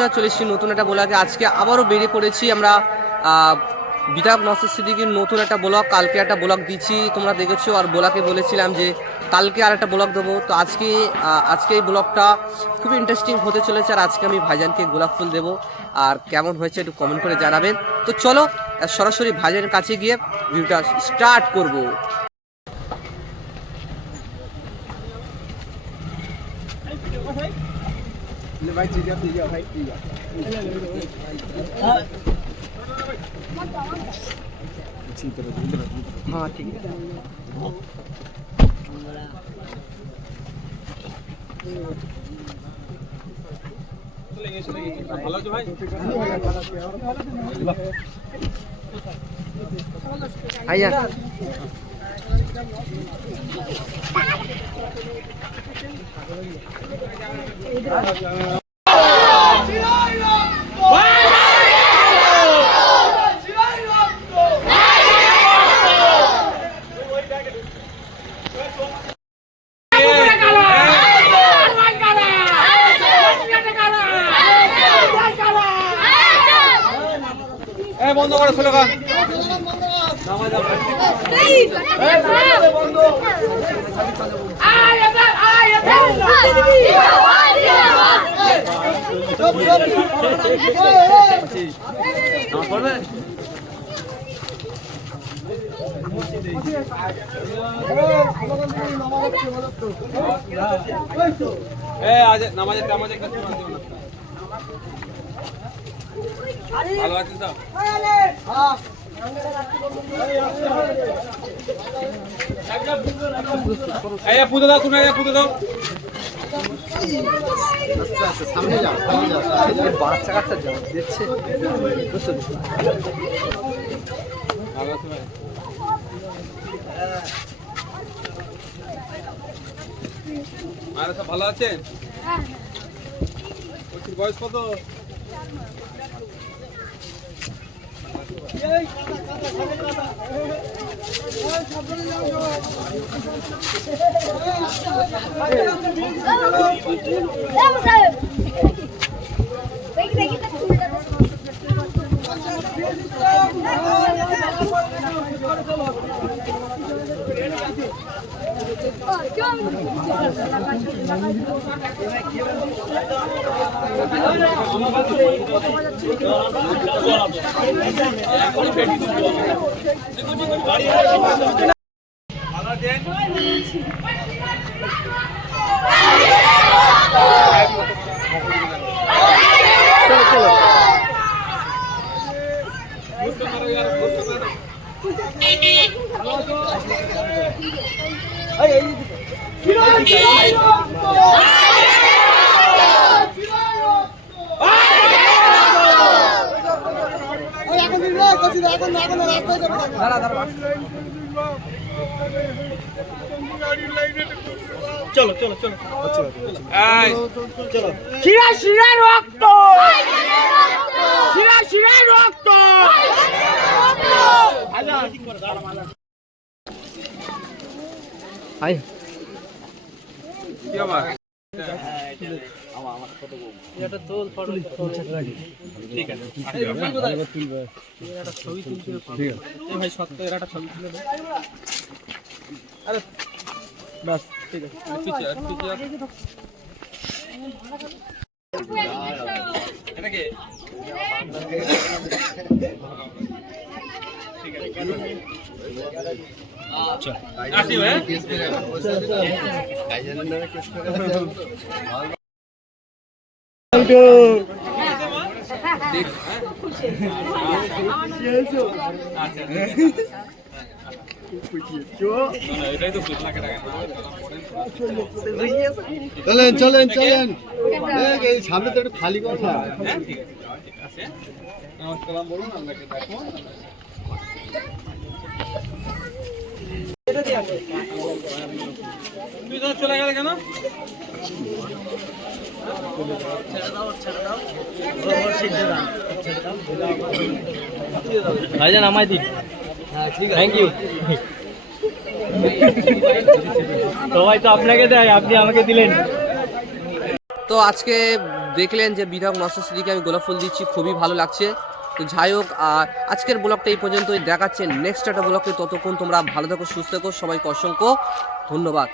বন্ধুরা, চলে এসেছি নতুন একটা ব্লগে। আজকে আবারও বেরিয়ে পড়েছি আমরা বিধায়ক নওশাদ সিদ্দিকীর নতুন একটা ব্লগ। কালকে একটা ব্লগ দিচ্ছি, তোমরা দেখেছো, আর ব্লগে বলেছিলাম যে কালকে আর একটা ব্লগ দেবো। তো আজকে এই ব্লগটা খুবই ইন্টারেস্টিং হতে চলেছে। আর আজকে আমি ভাইজানকে গোলাপ ফুল দেবো, আর কেমন হয়েছে একটু কমেন্ট করে জানাবেন। তো চলো সরাসরি ভাইজানের কাছে গিয়ে ভিডিওটা স্টার্ট করবো। हाँ ठीक है। आइए বন্ধ করে স্লোগান ভালো আছেন স্যার? পুজো দাও, তুমি পুজো দাও। সামনে যাও, বাচ্চা কাচ্চা যাও দেখছে। ভালো আছে ভাই? আর সব ভালো আছেন? বয়স কত? চলো চলো চলো চলো। শিরা শিরা রক্ত, শিরা শিরা রক্ত। আই কি আমার আমার ফটো এটা তোল ফটো ঠিক আছে। এটা ছবি তুলতে ঠিক আছে। এই ভাই সত্য এর একটা ছবি তুলে দাও। আরে বাস ঠিক আছে। পিছে এটা কি ঠিক আছে। আচ্ছা আসি ভাই। গাইজানরা কেস করে দেখ আচ্ছা চলেন চলেন চলেন, এই সামনে তো একটু খালি কথা। নমস্কার বলুন, আপনাকে দেখো তুই তো চলে গেলে কেন? ভাইজান আমায় দিন। Thank you. সবাই তো আপনাকে দেয়, আপনি আমাকে দিলেন। তো আজকে দেখলেন যে বিধায়ক নওশাদ সিদ্দিকীকে আমি গোলাপ ফুল দিচ্ছি, খুবই ভালো লাগছে। তো যাই হোক, আজকের ব্লগটা এই পর্যন্তই, দেখাচ্ছে নেক্সট একটা ব্লগে। ততক্ষণ তোমরা ভালো থাকো, সুস্থ থাকো, সবাইকে অসংখ্য ধন্যবাদ।